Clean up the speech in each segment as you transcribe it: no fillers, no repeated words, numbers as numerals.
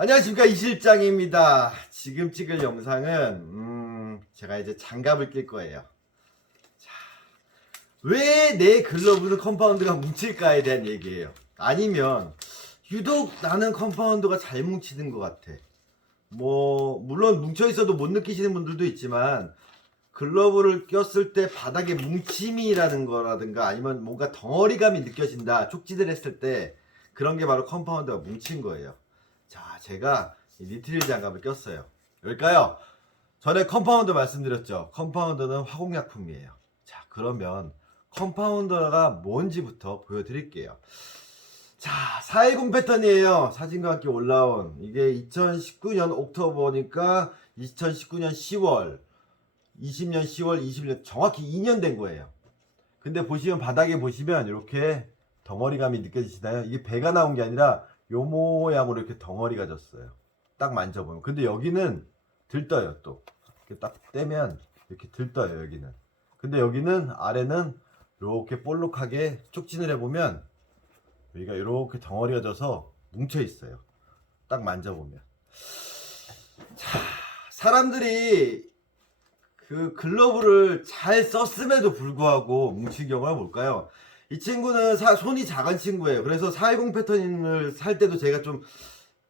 안녕하십니까, 이 실장입니다. 지금 찍을 영상은 제가 이제 장갑을 낄 거예요. 자, 왜 내 글러브는 컴파운드가 뭉칠까에 대한 얘기예요. 아니면 유독 나는 컴파운드가 잘 뭉치는 것 같아. 뭐 물론 뭉쳐 있어도 못 느끼시는 분들도 있지만 글러브를 꼈을 때 바닥에 뭉침이라는 거라든가 아니면 뭔가 덩어리감이 느껴진다, 쪽지들 했을 때 그런 게 바로 컴파운드가 뭉친 거예요. 자, 제가 이 니트릴 장갑을 꼈어요. 왜일까요? 전에 컴파운드 말씀드렸죠. 컴파운드는 화공약품이에요. 자, 그러면 컴파운드가 뭔지부터 보여드릴게요. 자, 410 패턴이에요. 사진과 함께 올라온 이게 2019년 옥토버니까 2019년 10월 20년 10월 21년 정확히 2년 된 거예요. 근데 보시면 바닥에 보시면 이렇게 덩어리감이 느껴지시나요? 이게 배가 나온 게 아니라 요 모양으로 이렇게 덩어리가 졌어요. 딱 만져보면. 근데 여기는 들떠요. 또 이렇게 딱 떼면 이렇게 들떠요. 여기는. 근데 여기는 아래는 이렇게 볼록하게 쪽진을 해보면 여기가 이렇게 덩어리가 져서 뭉쳐 있어요. 딱 만져보면. 자, 사람들이 그 글러브를 잘 썼음에도 불구하고 뭉친 경우가 뭘까요? 이 친구는 손이 작은 친구예요. 그래서 410 패턴을 살 때도 제가 좀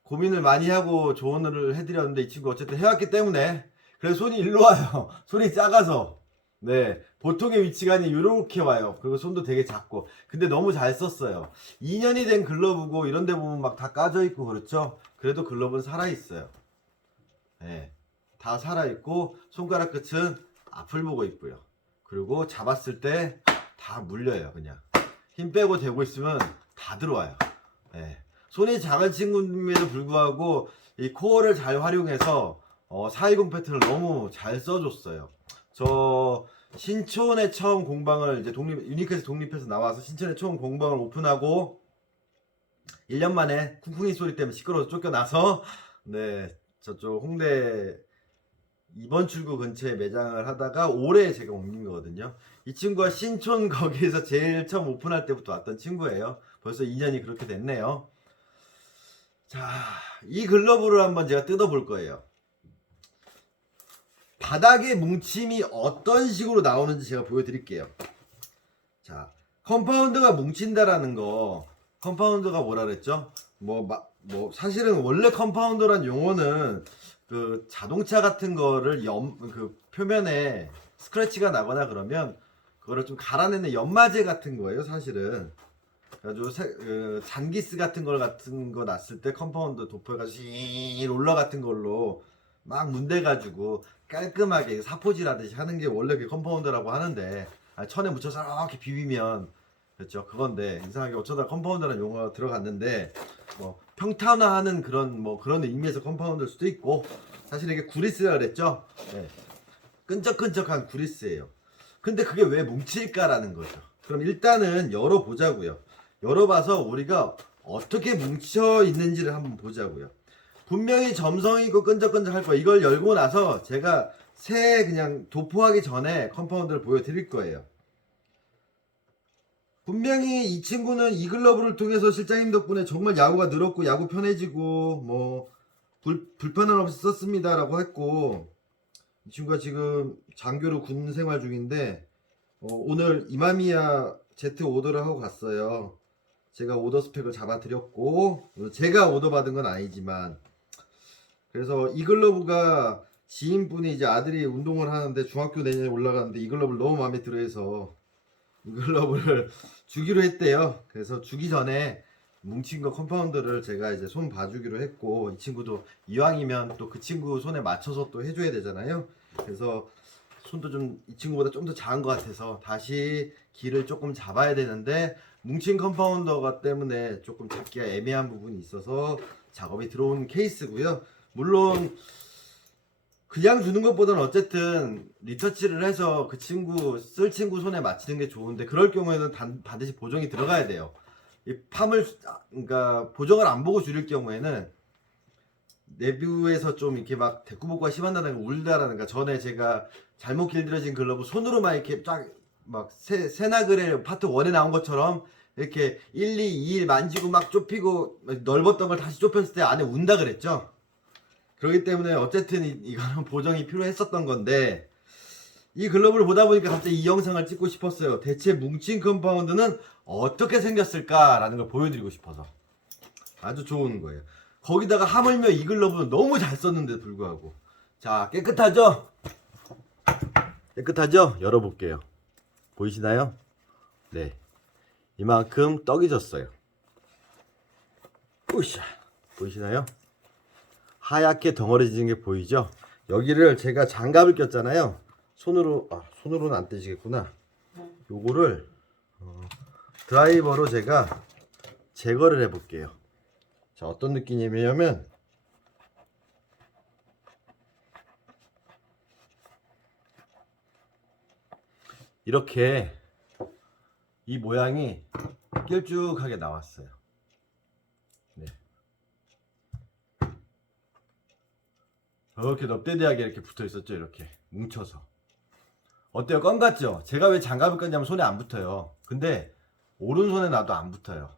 고민을 많이 하고 조언을 해드렸는데 이 친구 어쨌든 해왔기 때문에 그래서 손이 일로 와요. 손이 작아서. 네, 보통의 위치가 아닌 이렇게 와요. 그리고 손도 되게 작고. 근데 너무 잘 썼어요. 2년이 된 글러브고 이런 데 보면 막 다 까져 있고 그렇죠. 그래도 글러브는 살아있어요. 네, 다 살아있고 손가락 끝은 앞을 보고 있고요. 그리고 잡았을 때 다 물려요. 그냥 힘 빼고 대고 있으면 다 들어와요. 네. 손이 작은 친구임에도 불구하고 이 코어를 잘 활용해서 420 패턴을 너무 잘 써줬어요. 저 신촌에 처음 공방을 이제 유니크에서 독립해서 나와서 신촌에 처음 공방을 오픈하고 1년 만에 쿵쿵이 소리 때문에 시끄러워서 쫓겨나서 네, 저쪽 홍대 2번 출구 근처에 매장을 하다가 올해 제가 옮긴 거거든요. 이 친구가 신촌 거기에서 제일 처음 오픈할 때부터 왔던 친구예요. 벌써 2년이 그렇게 됐네요. 자, 이 글러브를 한번 제가 뜯어볼 거예요. 바닥에 뭉침이 어떤 식으로 나오는지 제가 보여드릴게요. 자, 컴파운드가 뭉친다라는 거, 컴파운드가 뭐라 그랬죠? 사실은 원래 컴파운드란 용어는 그 자동차 같은 거를 그 표면에 스크래치가 나거나 그러면 그거를 좀 갈아내는 연마제 같은 거예요, 사실은. 그래가지고 잔기스 같은 거 났을 때 컴파운드 도포해가지고 롤러 같은 걸로 막 문대가지고 깔끔하게 사포질 하듯이 하는 게 원래 그 컴파운드라고 하는데 천에 묻혀서 이렇게 비비면 그렇죠, 그건데 이상하게 어쩌다 컴파운드라는 용어가 들어갔는데 뭐 평탄화하는 그런 의미에서 컴파운드일 수도 있고 사실 이게 구리스라 그랬죠. 네. 끈적끈적한 구리스예요. 근데 그게 왜 뭉칠까라는 거죠. 그럼 일단은 열어보자고요. 열어봐서 우리가 어떻게 뭉쳐 있는지를 한번 보자고요. 분명히 점성이 있고 끈적끈적할 거예요. 이걸 열고 나서 제가 새 그냥 도포하기 전에 컴파운드를 보여드릴 거예요. 분명히 이 친구는 이 글러브를 통해서 실장님 덕분에 정말 야구가 늘었고 야구 편해지고 뭐 불편함 없이 썼습니다 라고 했고, 이 친구가 지금 장교로 군 생활 중인데 오늘 이마미야 Z 오더를 하고 갔어요. 제가 오더 스펙을 잡아드렸고 제가 오더 받은 건 아니지만, 그래서 이 글러브가 지인분이 이제 아들이 운동을 하는데 중학교 내년에 올라가는데 이 글러브를 너무 마음에 들어해서 이 글러브를 주기로 했대요. 그래서 주기 전에 뭉친 거 컴파운드를 제가 이제 손 봐주기로 했고, 이 친구도 이왕이면 또 그 친구 손에 맞춰서 또 해줘야 되잖아요. 그래서 손도 좀 이 친구보다 좀 더 작은 것 같아서 다시 길을 조금 잡아야 되는데 뭉친 컴파운더가 때문에 조금 잡기가 애매한 부분이 있어서 작업이 들어온 케이스고요. 물론 그냥 주는 것보다는 어쨌든 리터치를 해서 그 친구 쓸 친구 손에 맞추는 게 좋은데, 그럴 경우에는 반드시 보정이 들어가야 돼요. 이 그러니까 보정을 안 보고 줄일 경우에는 내부에서 좀 이렇게 막 데꾸복구가 심한다든가 울다라든가, 전에 제가 잘못 길들여진 글러브 손으로만 이렇게 쫙 막 새나그레 파트 1에 나온 것처럼 이렇게 1, 2, 2일 만지고 막 좁히고 넓었던 걸 다시 좁혔을 때 안에 운다 그랬죠. 그렇기 때문에 어쨌든 이거는 보정이 필요했었던 건데, 이 글러브를 보다 보니까 갑자기 이 영상을 찍고 싶었어요. 대체 뭉친 컴파운드는 어떻게 생겼을까라는 걸 보여드리고 싶어서. 아주 좋은 거예요. 거기다가 하물며 이 글러브는 너무 잘 썼는데도 불구하고. 자, 깨끗하죠? 깨끗하죠? 열어볼게요. 보이시나요? 네. 이만큼 떡이 졌어요. 으쌰. 보이시나요? 하얗게 덩어리지는 게 보이죠? 여기를 제가 장갑을 꼈잖아요. 손으로는 안 떼지겠구나. 요거를 드라이버로 제가 제거를 해 볼게요. 자, 어떤 느낌이냐면 이렇게 이 모양이 길쭉하게 나왔어요. 네. 이렇게 넙대대하게 이렇게 붙어 있었죠. 이렇게 뭉쳐서. 어때요? 껌 같죠? 제가 왜 장갑을 꼈냐면 손에 안 붙어요. 근데 오른손에 놔도 안 붙어요.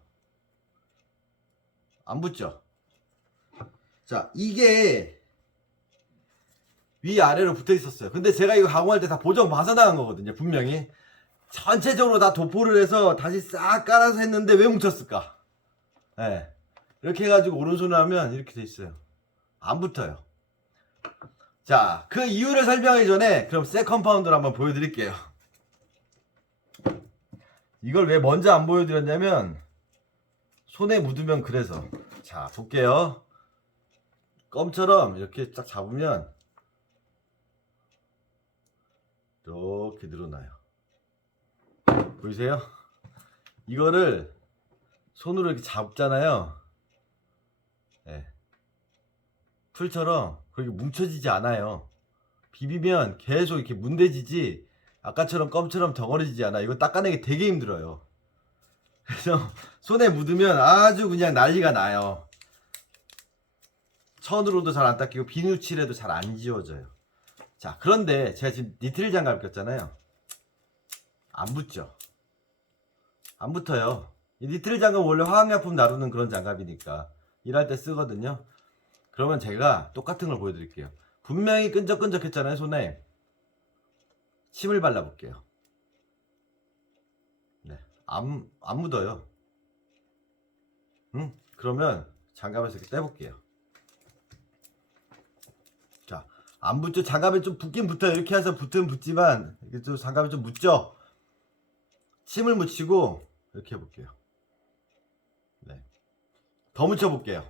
안 붙죠? 자, 이게 위아래로 붙어 있었어요. 근데 제가 이거 가공할 때 다 보정 봐서나간 거거든요. 분명히 전체적으로 다 도포를 해서 다시 싹 깔아서 했는데 왜 뭉쳤을까? 네. 이렇게 해가지고 오른손을 하면 이렇게 돼 있어요. 안 붙어요. 자, 그 이유를 설명하기 전에 그럼 새 컴파운드를 한번 보여드릴게요. 이걸 왜 먼저 안 보여드렸냐면 손에 묻으면 그래서. 자, 볼게요. 껌처럼 이렇게 딱 잡으면 이렇게 늘어나요. 보이세요? 이거를 손으로 이렇게 잡잖아요. 네. 풀처럼 그렇게 뭉쳐지지 않아요. 비비면 계속 이렇게 문대지지 아까처럼 껌처럼 덩어리지지 않아. 이거 닦아내기 되게 힘들어요. 그래서 손에 묻으면 아주 그냥 난리가 나요. 천으로도 잘 안 닦이고 비누칠해도 잘 안 지워져요. 자, 그런데 제가 지금 니트릴 장갑 꼈잖아요. 안 붙죠? 안 붙어요. 이 니트릴 장갑은 원래 화학약품 나르는 그런 장갑이니까 일할 때 쓰거든요. 그러면 제가 똑같은 걸 보여드릴게요. 분명히 끈적끈적했잖아요. 손에 침을 발라볼게요. 네, 안 묻어요. 그러면 장갑에서 이렇게 떼볼게요. 자, 안 붙죠? 장갑에 좀 붙긴 붙어요. 이렇게 해서 붙으면 붙지만 이게 좀 장갑에 좀 묻죠? 침을 묻히고 이렇게 해볼게요. 네, 더 묻혀볼게요.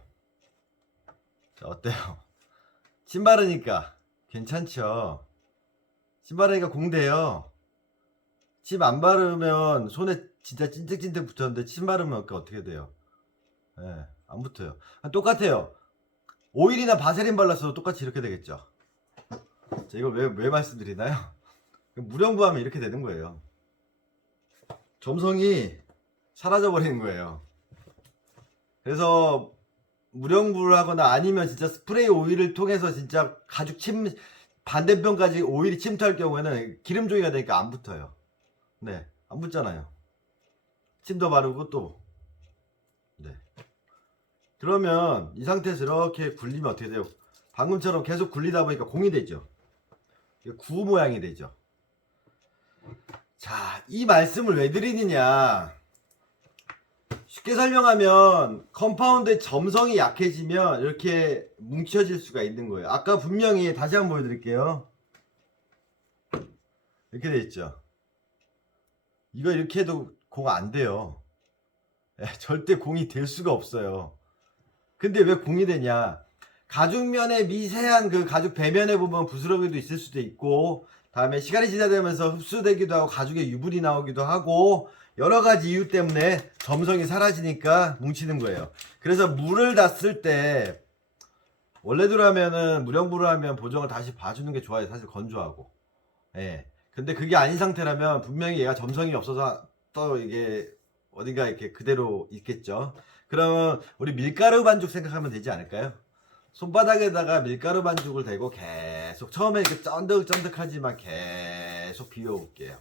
자, 어때요? 침 바르니까 괜찮죠? 침 바르니까 공돼요. 침 안 바르면 손에 진짜 찐득찐득 붙었는데 침 바르면 어떻게 돼요? 네, 안 붙어요. 똑같아요. 오일이나 바세린 발랐어도 똑같이 이렇게 되겠죠. 자, 이걸 왜 말씀드리나요? 무령부하면 이렇게 되는 거예요. 점성이 사라져 버리는 거예요. 그래서 무령부를 하거나 아니면 진짜 스프레이 오일을 통해서 진짜 가죽 반대편까지 오일이 침투할 경우에는 기름종이가 되니까 안 붙어요. 네, 안 붙잖아요. 침도 바르고 또. 네. 그러면 이 상태에서 이렇게 굴리면 어떻게 돼요? 방금처럼 계속 굴리다 보니까 공이 되죠. 구 모양이 되죠. 자, 이 말씀을 왜 드리느냐? 쉽게 설명하면 컴파운드의 점성이 약해지면 이렇게 뭉쳐질 수가 있는 거예요. 아까 분명히 다시 한번 보여드릴게요. 이렇게 돼 있죠. 이거 이렇게 해도 공 안 돼요. 절대 공이 될 수가 없어요. 근데 왜 공이 되냐? 가죽면의 미세한 그 가죽 배면에 보면 부스러기도 있을 수도 있고, 다음에 시간이 지나면서 흡수되기도 하고 가죽에 유분이 나오기도 하고 여러 가지 이유 때문에 점성이 사라지니까 뭉치는 거예요. 그래서 물을 다 쓸 때 원래대로 하면은 무령부를 하면 보정을 다시 봐주는 게 좋아요. 사실 건조하고. 예. 근데 그게 아닌 상태라면 분명히 얘가 점성이 없어서 또 이게 어딘가 이렇게 그대로 있겠죠. 그러면 우리 밀가루 반죽 생각하면 되지 않을까요? 손바닥에다가 밀가루 반죽을 대고 계속 처음에 이렇게 쫀득쫀득하지만 계속 비벼볼게요.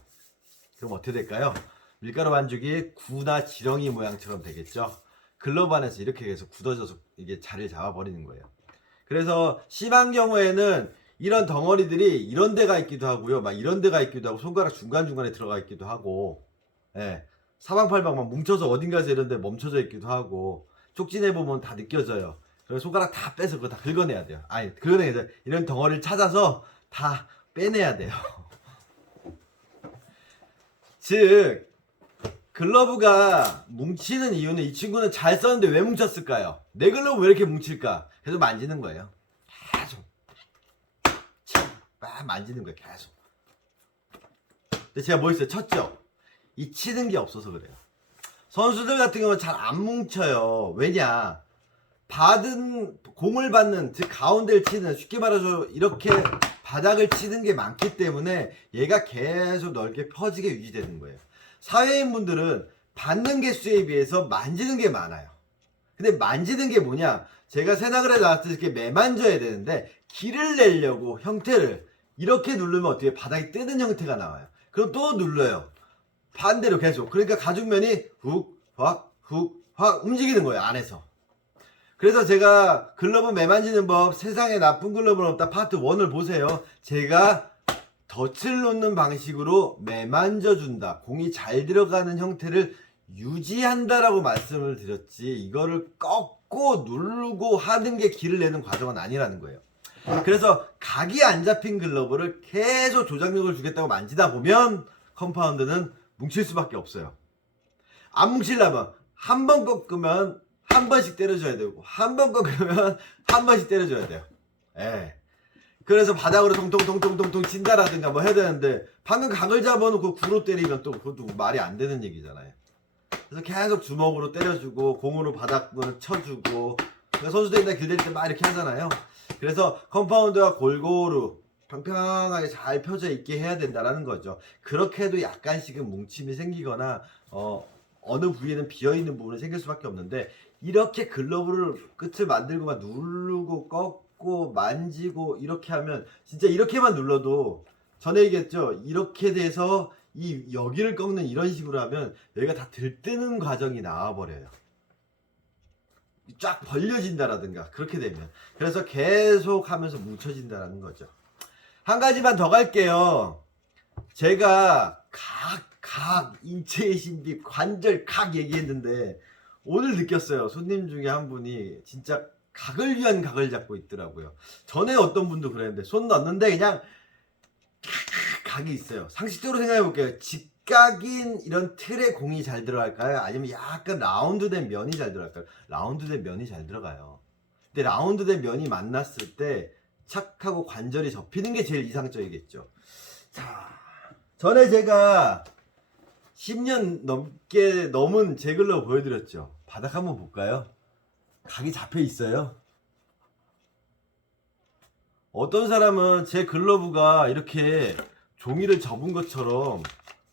그럼 어떻게 될까요? 밀가루 반죽이 구나 지렁이 모양처럼 되겠죠. 글러브 안에서 이렇게 해서 굳어져서 이게 자리를 잡아버리는 거예요. 그래서 심한 경우에는 이런 덩어리들이 이런 데가 있기도 하고요. 막 이런 데가 있기도 하고 손가락 중간중간에 들어가 있기도 하고, 예. 사방팔방 막 뭉쳐서 어딘가에서 이런 데 멈춰져 있기도 하고, 쪽지내보면 다 느껴져요. 그래서 손가락 다 빼서 그거 다 긁어내야 돼요. 아니, 긁어내야 돼. 이런 덩어리를 찾아서 다 빼내야 돼요. 즉, 글러브가 뭉치는 이유는 이 친구는 잘 썼는데 왜 뭉쳤을까요? 내 글러브 왜 이렇게 뭉칠까? 계속 만지는 거예요. 계속. 막 만지는 거예요. 계속. 근데 제가 뭐 했어요? 쳤죠? 이 치는 게 없어서 그래요. 선수들 같은 경우는 잘 안 뭉쳐요. 왜냐? 공을 받는, 즉 가운데를 치는, 쉽게 말해서 이렇게 바닥을 치는 게 많기 때문에 얘가 계속 넓게 펴지게 유지되는 거예요. 사회인분들은 받는 개수에 비해서 만지는 게 많아요. 근데 만지는 게 뭐냐? 제가 세나그레 나왔을 때 이렇게 매만져야 되는데 기를 내려고 형태를 이렇게 누르면 어떻게 바닥이 뜨는 형태가 나와요. 그럼 또 눌러요. 반대로 계속. 그러니까 가죽면이 훅, 확 움직이는 거예요. 안에서. 그래서 제가 글러브 매만지는 법, 세상에 나쁜 글러브는 없다 파트 1을 보세요. 제가 덫을 놓는 방식으로 매만져준다. 공이 잘 들어가는 형태를 유지한다라고 말씀을 드렸지, 이거를 꺾고 누르고 하는 게 기를 내는 과정은 아니라는 거예요. 그래서 각이 안 잡힌 글러브를 계속 조작력을 주겠다고 만지다 보면 컴파운드는 뭉칠 수밖에 없어요. 안 뭉치려면 한 번 꺾으면 한 번씩 때려줘야 되고, 한 번 꺾으면 한 번씩 때려줘야 돼요. 예. 그래서 바닥으로 통통통통통통 친다라든가 뭐 해야 되는데, 방금 각을 잡아놓고 구로 때리면 또 그것도 말이 안 되는 얘기잖아요. 그래서 계속 주먹으로 때려주고 공으로 바닥을 쳐주고, 선수들이 길 댈 때 막 이렇게 하잖아요. 그래서 컴파운드가 골고루 평평하게 잘 펴져 있게 해야 된다라는 거죠. 그렇게 해도 약간씩은 뭉침이 생기거나 어느 부위에는 비어있는 부분이 생길 수밖에 없는데, 이렇게 글러브를 끝을 만들고 막 누르고 꺾고 만지고 이렇게 하면, 진짜 이렇게만 눌러도 전에 얘기했죠. 이렇게 돼서 이 여기를 꺾는 이런 식으로 하면 여기가 다 들뜨는 과정이 나와버려요. 쫙 벌려진다라든가 그렇게 되면. 그래서 계속 하면서 뭉쳐진다라는 거죠. 한 가지만 더 갈게요. 제가 인체의 신비, 관절 각 얘기했는데 오늘 느꼈어요. 손님 중에 한 분이 진짜 각을 위한 각을 잡고 있더라고요. 전에 어떤 분도 그랬는데 손 넣었는데 그냥 각이 있어요. 상식적으로 생각해 볼게요. 직각인 이런 틀에 공이 잘 들어갈까요? 아니면 약간 라운드된 면이 잘 들어갈까요? 라운드된 면이 잘 들어가요. 근데 라운드된 면이 만났을 때 착하고 관절이 접히는 게 제일 이상적이겠죠. 자, 전에 제가 10년 넘은 제 글러브 보여드렸죠. 바닥 한번 볼까요? 각이 잡혀 있어요. 어떤 사람은 제 글러브가 이렇게 종이를 접은 것처럼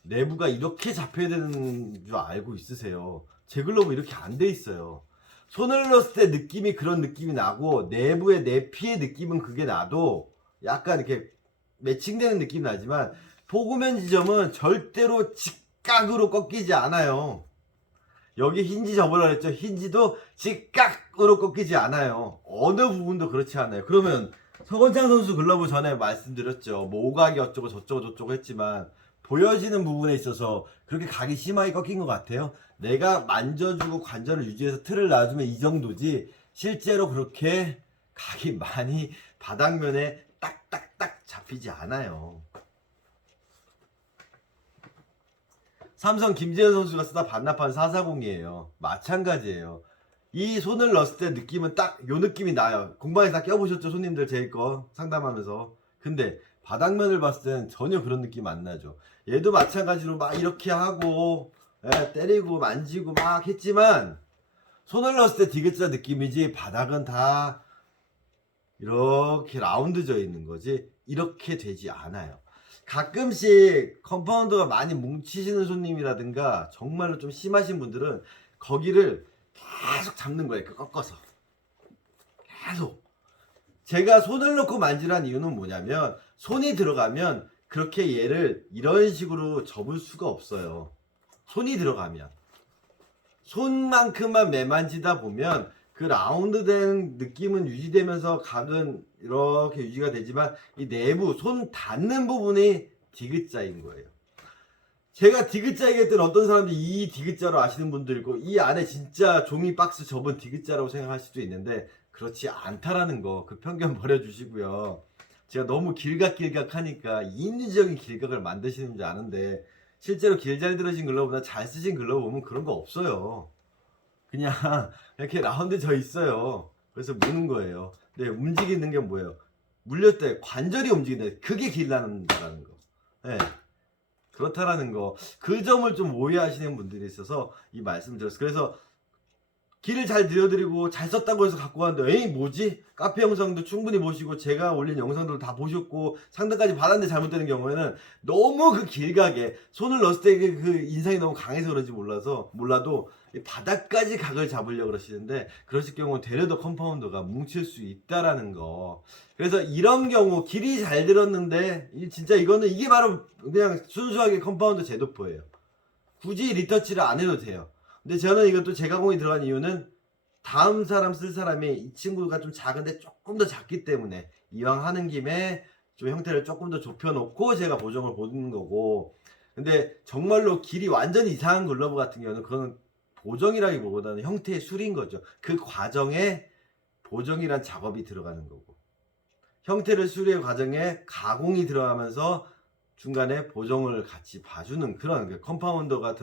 내부가 이렇게 잡혀야 되는 줄 알고 있으세요. 제 글러브 이렇게 안 돼 있어요. 손을 넣었을 때 느낌이 그런 느낌이 나고, 내부의 내피의 느낌은 그게 나도 약간 이렇게 매칭되는 느낌이 나지만, 포구면 지점은 절대로 직각으로 꺾이지 않아요. 여기 힌지 접으라 그랬죠. 힌지도 직각으로 꺾이지 않아요. 어느 부분도 그렇지 않아요. 그러면 서건창 선수 글러브 전에 말씀드렸죠. 뭐 오각이 어쩌고 저쩌고 했지만 보여지는 부분에 있어서 그렇게 각이 심하게 꺾인 것 같아요. 내가 만져주고 관절을 유지해서 틀을 놔주면 이 정도지, 실제로 그렇게 각이 많이 바닥면에 딱딱딱 잡히지 않아요. 삼성 김재현 선수가 쓰다 반납한 440이에요. 마찬가지예요. 이 손을 넣었을 때 느낌은 딱 요 느낌이 나요. 공방에서 다 껴보셨죠? 손님들 제 거 상담하면서. 근데 바닥면을 봤을 때는 전혀 그런 느낌 안 나죠. 얘도 마찬가지로 막 이렇게 하고 때리고 만지고 막 했지만, 손을 넣었을 때 디귿자 느낌이지 바닥은 다 이렇게 라운드져 있는 거지 이렇게 되지 않아요. 가끔씩 컴파운드가 많이 뭉치시는 손님이라든가 정말로 좀 심하신 분들은 거기를 계속 잡는 거예요. 꺾어서 계속. 제가 손을 넣고 만지라는 이유는 뭐냐면, 손이 들어가면 그렇게 얘를 이런 식으로 접을 수가 없어요. 손이 들어가면 손만큼만 매만지다 보면 그 라운드된 느낌은 유지되면서 각은 이렇게 유지가 되지만 이 내부 손 닿는 부분이 디귿자인 거예요. 제가 디귿자이겠던 어떤 사람들이 이 디귿자로 아시는 분들 있고 이 안에 진짜 종이 박스 접은 디귿자라고 생각할 수도 있는데 그렇지 않다라는 거 그 편견 버려주시고요. 제가 너무 길각길각 하니까 인위적인 길각을 만드시는 줄 아는데 실제로 길 잘 들어진 글러브나 잘 쓰신 글러브 보면 그런 거 없어요. 그냥 이렇게 라운드 져 있어요. 그래서 무는 거예요. 근데 움직이는 게 뭐예요? 물렸을 때 관절이 움직인다. 그게 길난다라는 거. 네. 그렇다라는 거. 그 점을 좀 오해하시는 분들이 있어서 이 말씀을 드렸어요. 그래서 길을 잘 들려드리고 잘 썼다고 해서 갖고 갔는데 에이 뭐지? 카페 영상도 충분히 보시고 제가 올린 영상들도 다 보셨고 상담까지 받았는데 잘못되는 경우에는 너무 그 길각에 손을 넣었을 때 그 인상이 너무 강해서 그런지 몰라도 바닥까지 각을 잡으려고 그러시는데 그러실 경우는 되려 더 컴파운더가 뭉칠 수 있다라는 거. 그래서 이런 경우 길이 잘 들었는데 진짜 이거는 이게 바로 그냥 순수하게 컴파운더 제도포예요. 굳이 리터치를 안 해도 돼요. 근데 저는 이것도 재가공이 들어간 이유는 다음 사람 쓸 사람이 이 친구가 좀 작은데 조금 더 작기 때문에 이왕 하는 김에 좀 형태를 조금 더 좁혀놓고 제가 보정을 보는 거고. 근데 정말로 길이 완전히 이상한 글러브 같은 경우는 그거는 보정이라기보다는 형태의 수리인 거죠. 그 과정에 보정이란 작업이 들어가는 거고 형태를 수리의 과정에 가공이 들어가면서 중간에 보정을 같이 봐주는 그런 컴파운더가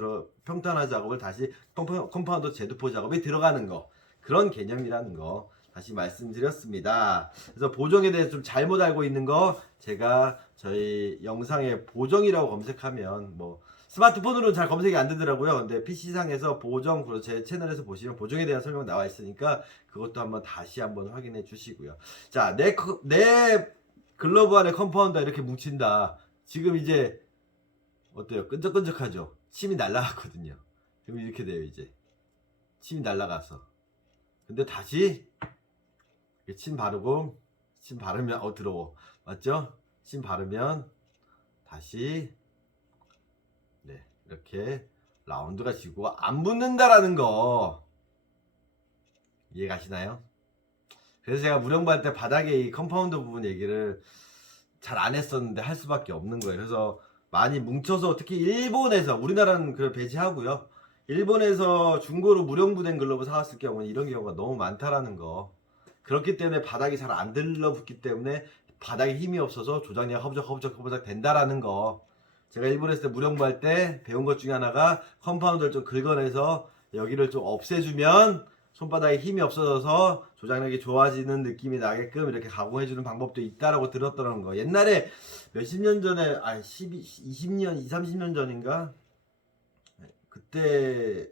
평탄화 작업을 다시 컴파운더 제도포 작업이 들어가는 거 그런 개념이라는 거 다시 말씀드렸습니다. 그래서 보정에 대해서 좀 잘못 알고 있는 거 제가 저희 영상에 보정이라고 검색하면 뭐 스마트폰으로는 잘 검색이 안 되더라고요. 근데 PC상에서 보정, 그리고 제 채널에서 보시면 보정에 대한 설명 나와 있으니까 그것도 한번 다시 한번 확인해 주시고요. 자, 내 글러브 안에 컴파운더 이렇게 뭉친다. 지금 이제 어때요? 끈적끈적하죠? 침이 날라갔거든요. 그럼 이렇게 돼요. 이제 침이 날라가서 근데 다시 침 바르고 침 바르면 더러워. 맞죠? 침 바르면 다시 네 이렇게 라운드가 지고 안 붙는다라는 거 이해 가시나요? 그래서 제가 무령부할 때 바닥에 이 컴파운더 부분 얘기를 잘 안 했었는데 할 수밖에 없는 거예요. 그래서 많이 뭉쳐서 특히 일본에서 우리나라는 그걸 배제하고요. 일본에서 중고로 무령부된 글러브 사왔을 경우는 이런 경우가 너무 많다라는 거. 그렇기 때문에 바닥이 잘 안 들러붙기 때문에 바닥에 힘이 없어서 조작력 허브적 된다라는 거. 제가 일본에 있을 때 무령부할 때 배운 것 중에 하나가 컴파운더를 좀 긁어내서 여기를 좀 없애주면 손바닥에 힘이 없어져서 조작력이 좋아지는 느낌이 나게끔 이렇게 가공해주는 방법도 있다라고 들었더라는 거. 옛날에 몇십 년 전에, 20년, 20, 30년 전인가? 그때,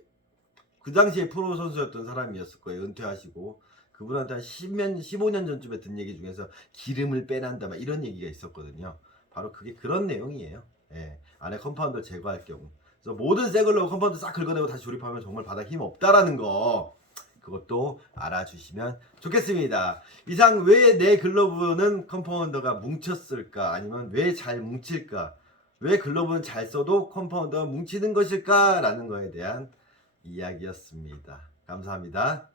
그 당시에 프로 선수였던 사람이었을 거예요. 은퇴하시고. 그분한테 한 15년 전쯤에 든 얘기 중에서 기름을 빼낸다, 막 이런 얘기가 있었거든요. 바로 그게 그런 내용이에요. 예. 안에 컴파운더 제거할 경우. 그래서 모든 새 걸로 컴파운더 싹 긁어내고 다시 조립하면 정말 바닥 힘 없다라는 거. 그것도 알아주시면 좋겠습니다. 이상 왜 내 글러브는 컴파운더가 뭉쳤을까? 아니면 왜 잘 뭉칠까? 왜 글러브는 잘 써도 컴파운더가 뭉치는 것일까? 라는 거에 대한 이야기였습니다. 감사합니다.